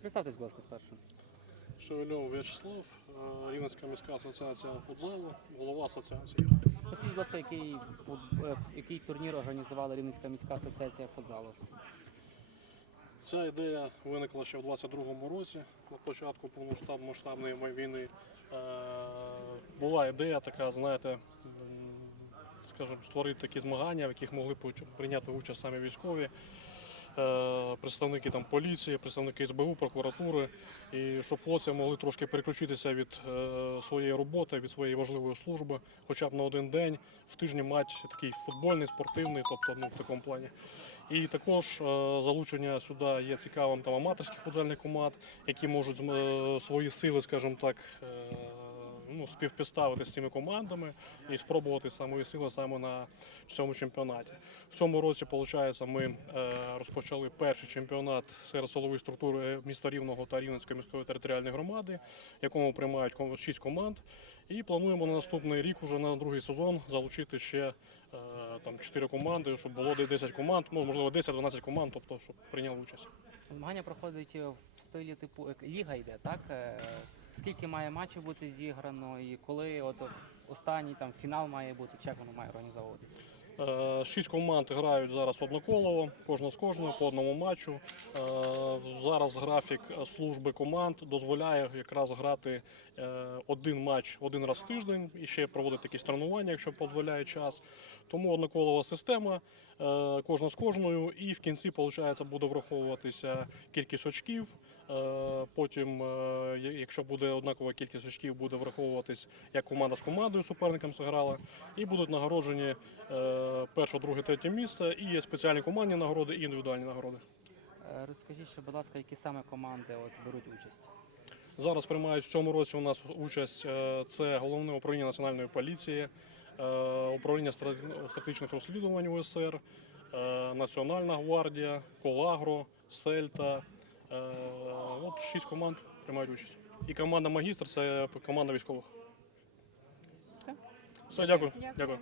Представтесь, будь ласка, спершу. Шевельов В'ячеслав, е, Рівненська міська асоціація футзалу, голова асоціації. Розкажіть, будь ласка, який, е, який турнір організувала Рівненська міська асоціація футзалу? Ця ідея виникла ще в 22-му році, на початку повномасштабної війни. Е, Була ідея така, знаєте, скажімо, створити такі змагання, в яких могли прийняти участь самі військові, представники там, поліції, представники СБУ, прокуратури, і щоб хлопці могли трошки переключитися від е, своєї роботи, від своєї важливої служби, хоча б на один день в тижні матч такий футбольний, спортивний, тобто ну, в такому плані. І також е, залучення сюди є цікавим там аматорських футзальних команд, які можуть е, свої сили, скажімо так, е, ну, співпідставити з цими командами і спробувати самої сили саме на цьому чемпіонаті. В цьому році, виходить, ми е, розпочали перший чемпіонат серед силової структури міста Рівного та Рівненської міської територіальної громади, в якому приймають шість команд. І плануємо на наступний рік, уже на другий сезон, залучити ще е, там 4 команди, щоб було де 10 команд, ну, можливо 10-12 команд, тобто, щоб прийняли участь. Змагання проходить е, в стилі типу ліга йде, так? Скільки має матчів бути зіграно і коли от останній там фінал має бути, як воно має організовуватися? Е, Шість команд грають зараз одноколово, кожна з кожною по одному матчу. Е, Зараз графік служби команд дозволяє якраз грати е, один матч один раз в тиждень і ще проводити якісь тренування, якщо дозволяє час. Тому одноколова система, кожна з кожною, і в кінці виходить, буде враховуватися кількість очків. Е, Потім, е, якщо буде однакова кількість очків, буде враховуватись, як команда з командою суперником зіграла, і будуть нагороджені е, перше, друге, третє місце. І є спеціальні командні нагороди і індивідуальні нагороди. Е, Розкажіть, ще, будь ласка, які саме команди от беруть участь? Зараз приймають в цьому році у нас участь е, це головне управління національної поліції, е, управління страт- стратегічних розслідувань УСР, е, Національна гвардія, Колагро, Сельта. Е, От шість команд приймають участь. І команда Магістр це команда військових. Все? Дякую. дякую.